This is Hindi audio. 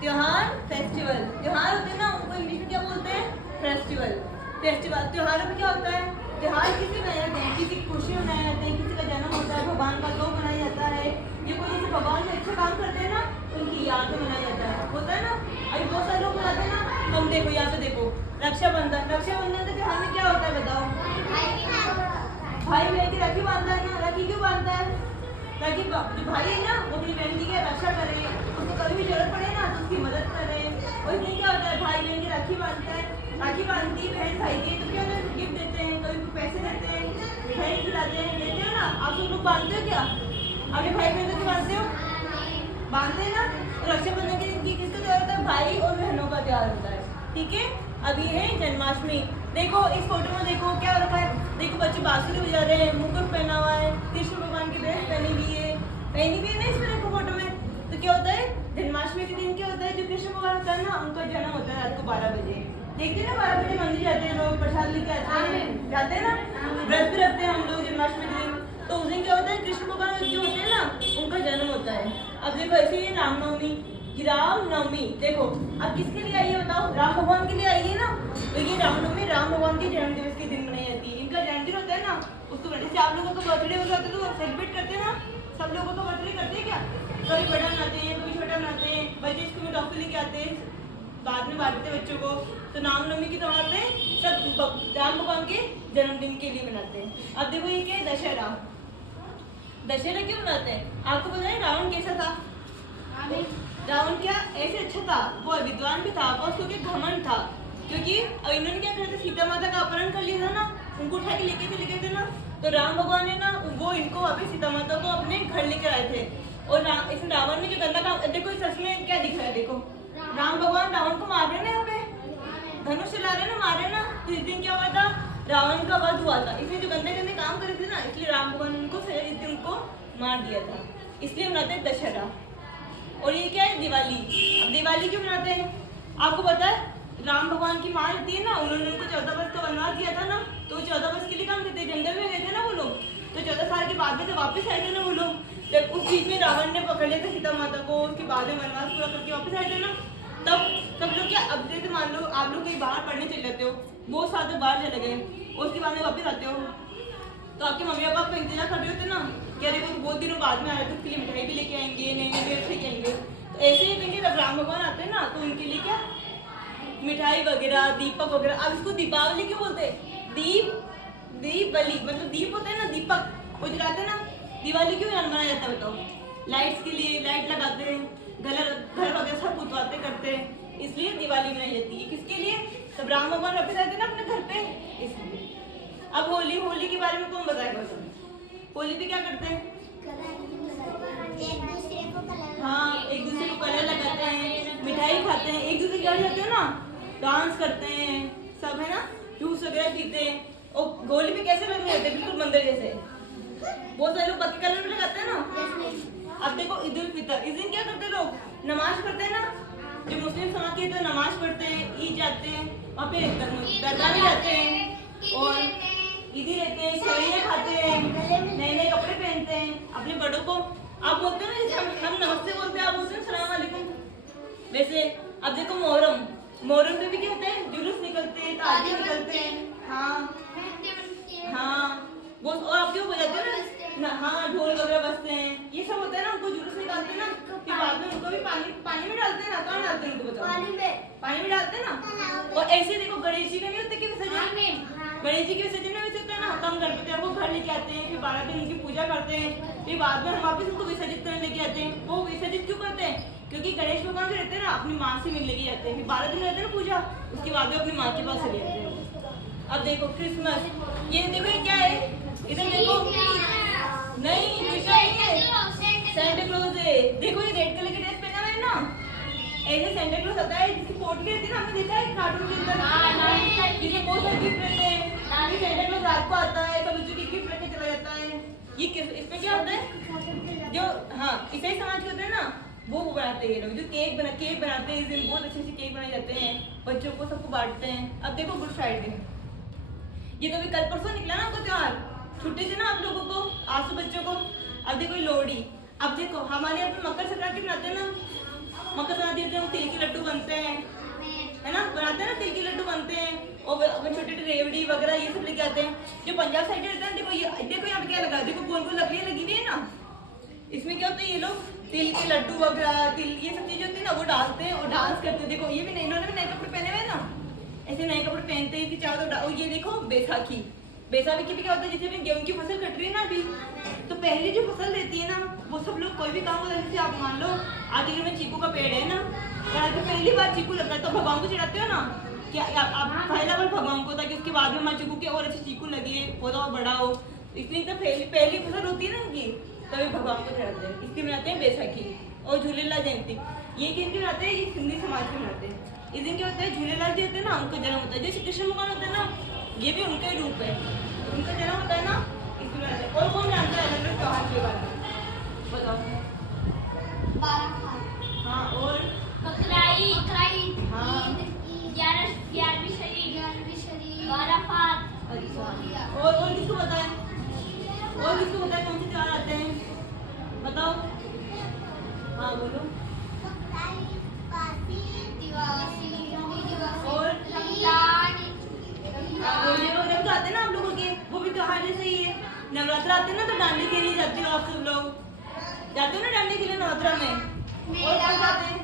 त्योहार फेस्टिवल, त्योहार होते हैं ना उनको इंग्लिश में क्या बोलते हैं? फेस्टिवल। फेस्टिवल त्योहारों में क्या होता है? त्योहार किसी मनाए जाते हैं, किसी की खुशी मनाए जाते हैं, किसी का जन्म होता है, भगवान का लोग मनाया जाता है, ये कोई जैसे भगवान जो अच्छे काम करते हैं ना उनकी याद में मनाया जाता है, होता है ना। अभी बहुत सारे लोग मनाते हैं ना, हम देखो यहाँ पे देखो रक्षाबंधन, रक्षाबंधन के त्योहार में क्या होता है बताओ? भाई बहन की राखी बांधता है ना, राखी क्यों बांधता है? ताकि जो भाई है ना वो अपनी बहन की रक्षा करे, उसको कभी भी जरूरत पड़े ना तो उसकी मदद करे। और इसमें क्या होता है, भाई बहन की राखी बांधता है, राखी बांधती है बहन भाई की, तो क्या होता है गिफ्ट देते हैं, कभी पैसे देते हैं, मिठाई खिलाते हैं, देते हो ना। आप सब लोग बांधते हो क्या? अपने भाई बहन को बांधते हो? बांधते हैं ना। तो रक्षाबंधन की किसका त्योहार होता है? भाई और बहनों का त्योहार होता है, ठीक है। अब ये है जन्माष्टमी। देखो इस फोटो में देखो क्या हो रखा है, देखो बच्चे बांसुरी बजा रहे हैं, मुकुट पहना हुआ है, कृष्ण भगवान की ड्रेस पहनी हुई है ना इसमें देखो फोटो में। तो क्या होता है जन्माष्टमी के दिन क्या होता है, जो कृष्ण भगवान का ना उनका जन्म होता है रात को 12 बजे। देखते हैं ना 12 बजे मंदिर जाते हैं लोग, प्रसाद लेके आते हैं, जाते हैं ना, व्रत भी रखते हैं हम लोग जन्माष्टमी के दिन। तो उस दिन क्या होता है कृष्ण भगवान जो होते हैं ना उनका जन्म होता है। अब देखो ऐसे ही रामनवमी, रामनवमी देखो अब किसके लिए आई है बताओ? राम भगवान के लिए आई है ना। तो ये रामनवमी राम भगवान के जन्म दिवस के दिन मनाई जाती है। इनका जन्मदिन होता है ना उसको, जैसे आप लोगों का बर्थडे हो जाता है तो सेलिब्रेट करते हैं ना, सब लोगों का बर्थडे करते हैं क्या? कोई बड़ा मनाते हैं, कोई छोटा मनाते हैं, बच्चे स्कूल में टॉफी लेके आते हैं, बाद में बांटते हैं बच्चों को। तो रामनवमी के त्योहार पे सब राम भगवान के जन्मदिन के लिए मनाते हैं। अब देखो ये क्या है, दशहरा। दशहरा क्यों मनाते हैं? आपको पता है रावण कैसा था? रावण क्या ऐसे अच्छा था, वो विद्वान भी था, और उसको क्या घमंड था, क्योंकि इन्होंने क्या किया था, सीता माता का अपहरण कर लिया था ना, उनको उठा के लेके चले गए थे ना। तो राम भगवान ने ना वो इनको वापस सीता माता को अपने घर लेकर आए थे। और इसमें रावण ने जो गंदा काम देखो, सच में क्या दिख रहा है देखो, राम भगवान रावण को मार रहे ना, यहाँ पे धनुष चला रहे ना, मार रहे ना। तो इस दिन क्या हुआ था, रावण का वध हुआ था। इसलिए जो गंदे गंदे काम करे थे ना, इसलिए राम भगवान ने उनको इस दिन उनको मार दिया था, इसलिए मनाते हैं दशहरा। और ये क्या है, दिवाली। अब दिवाली क्यों मनाते हैं? आपको पता है राम भगवान की माँ होती है ना, उन्होंने उनको 14 वर्ष का वनवास दिया था ना, तो 14 वर्ष के लिए काम करते, जंगल में गए थे ना वो लोग। तो 14 साल के बाद में जब वापस आए थे ना वो लोग, जब उस बीच में रावण ने पकड़ लिया था सीता माता को, उसके बाद में वनवास पूरा करके वापस आए थे ना, तब सब लोग क्या, अब जैसे मान लो आप लोग कहीं बाहर पढ़ने चले जाते हो, बहुत साल तक बाहर चले गए, उसके बाद में वापस आते हो, तो आपके मम्मी पापा आपका इंतजार कर रहे होते ना कि अरे वो बहुत दिनों बाद में आ रहे थे, उसके लिए मिठाई भी लेके आएंगे, नए नए ड्रेस लेके आएंगे। तो ऐसे ही कहेंगे जब राम भगवान आते हैं ना तो उनके लिए क्या मिठाई वगैरह, दीपक वगैरह। अब इसको दीपावली क्यों बोलते हैं? दीप बली, मतलब दीप होता है ना, दीपक वो जलाते हैं ना। दिवाली क्यों मनाया जाता है बताओ? लाइट्स के लिए, लाइट लगाते हैं, घर वगैरह सब पुतवाते करते हैं, इसलिए दिवाली मनाई जाती है। किसके लिए? तब राम भगवान वापस आते हैं ना अपने घर पे, इसलिए। अब होली के बारे में कौन बताएगा? होली पे क्या करते हैं? हाँ, एक दूसरे को कलर लगाते हैं, मिठाई खाते हैं, एक दूसरे के घर जाते हैं ना, डांस करते हैं सब, है ना, जूस वगैरह पीते हैं। और होली पे कैसे रंग होते हैं? बिल्कुल मंदिर जैसे। बहुत सारे लोग पक्के कलर भी लगाते हैं ना। अब देखो ईद उल फितर, इस दिन क्या करते हैं लोग? नमाज पढ़ते हैं ना। जो मुस्लिम समाज के तो नमाज पढ़ते हैं, ईद जाते हैं, वहाँ पे दरगाह भी जाते हैं और ईदी रहते हैं, सेवइयाँ खाते हैं, नए नए कपड़े पहनते हैं। अपने बड़ों को आप बोलते हैं ना, जैसे हम नमस्ते बोलते हैं, आप बोलते हैं सलाम वालेकुम। वैसे अब देखो मोहर्रम पे भी क्या होता है, जुलूस निकलते हैं, ताजिए निकलते हैं। हाँ वो, और आप क्यों बजाते ना, हाँ ढोल वगैरह बजते हैं, ये सब होता है ना, उनको जुलूस निकालते हैं ना, फिर बाद में उनको भी पानी में डालते हैं ना। कहाँ डालते हैं उनको बताओ? पानी में डालते हैं ना। और ऐसे देखो गणेश जी का नहीं होता कि विसर्जन, गणेश जी के विसर्जन में भी होता है ना, तो हम गणपति आपको घर लेके आते हैं, फिर 12 दिन उनकी पूजा करते हैं, फिर बाद में हम वापस उनको विसर्जित करने लेके आते हैं। वो विसर्जित क्यों करते हैं? क्योंकि गणेश भगवान जो रहते हैं ना अपनी माँ से मिलने के जाते हैं, फिर 12 दिन रहते हैं ना पूजा, उसके बाद में अपनी माँ के पास चले जाते हैं। अब देखो क्रिसमस, ये देखो ये क्या है, इधर देखो, नहीं कृष्णा नहीं है, सेंटा क्लॉज है। देखो ये रेड कलर की ड्रेस पहना हुआ है ना, ऐसे सेंटा क्लॉज आता है जिसकी पोटली रहती है ना, हमने देखा है कार्टून के अंदर, जिसमें बहुत सारे गिफ्ट रहते हैं। ये सेंटा क्लॉज रात को आता है, सब बच्चों के गिफ्ट लेके चला जाता है। ये इसमें क्या होता है, जो हाँ ईसाई समाज के होते हैं ना वो बनाते हैं, लोग जो केक बनाते हैं, इस दिन बहुत अच्छे से केक बनाए जाते हैं, बच्चों को सबको बांटते हैं। अब देखो गुड फ्राइडे, ये तो अभी कल परसों निकला ना आपका त्योहार, छुट्टी थी ना आप लोगों को, आंसू बच्चों को। अब देखो लोहड़ी, अब देखो हमारे यहाँ पे मकर संक्रांति मनाते हैं ना, मकर संक्रांति के दिन तिल के लड्डू बनते हैं, है ना, बनाते हैं ना, तिल के लड्डू बनते हैं और छोटे छोटे रेवड़ी वगैरह ये सब लेके आते हैं। जो पंजाब साइड रहता है, देखो यहाँ पे क्या लगा, देखो गोल गोल लकड़ियाँ लगी हुई है ना, इसमें क्या होता है, ये लोग तिल के लड्डू वगैरह, तिल ये सब चीजें होती है ना, वो डालते हैं और डांस करते हैं। देखो ये भी इन्होंने भी नए कपड़े पहने हुए हैं ना, ऐसे नए कपड़े पहनते हैं कि चारों। ये देखो बैसाखी, बैसाखी पे क्या होता है, जैसे अभी गेहूं की फसल कट रही है ना अभी, तो पहली जो फसल रहती है ना, वो सब लोग कोई भी काम होता है, जैसे आप मान लो आज घर में चीकू का पेड़ है ना, और तो पहली बार चीकू लग रहा है, तो भगवान को चढ़ाते हो ना कि आप पहला बार भगवान को, ताकि उसके बाद में हमारे चीकू के और अच्छे चीकू लगे, पौधा बड़ा हो, इसलिए तो पहली फसल होती है ना उनकी, तभी भगवान को चढ़ाते हैं, इसलिए मनाते हैं बैसाखी। और झूलेलाल जयंती ये किन के मनाते हैं, ये सिंधी समाज के मनाते हैं। इस दिन क्या होता है, झूलेलाल जी होते हैं ना, उनका जन्म होता है, जैसे कृष्ण भगवान होते हैं ना, ये भी उनका ही रूप है, उनका जन्म होता है ना, इसलिए मनाते हैं। और कौन जानता है अलग अलग त्योहार के बारे में, बताओ। हाँ, और और किसको पता है, और किसको पता है कौन से त्योहार आते हैं, बताओ। हाँ बोलो। और रंग आते हैं ना आप लोगों के, वो भी त्योहार जैसे ही है। नवरात्र आते हैं ना, तो डांडी खेलने जाते हो आप सब लोग, जाते हो ना डांडी खेलने नवरात्र में। और कौन जाते हैं,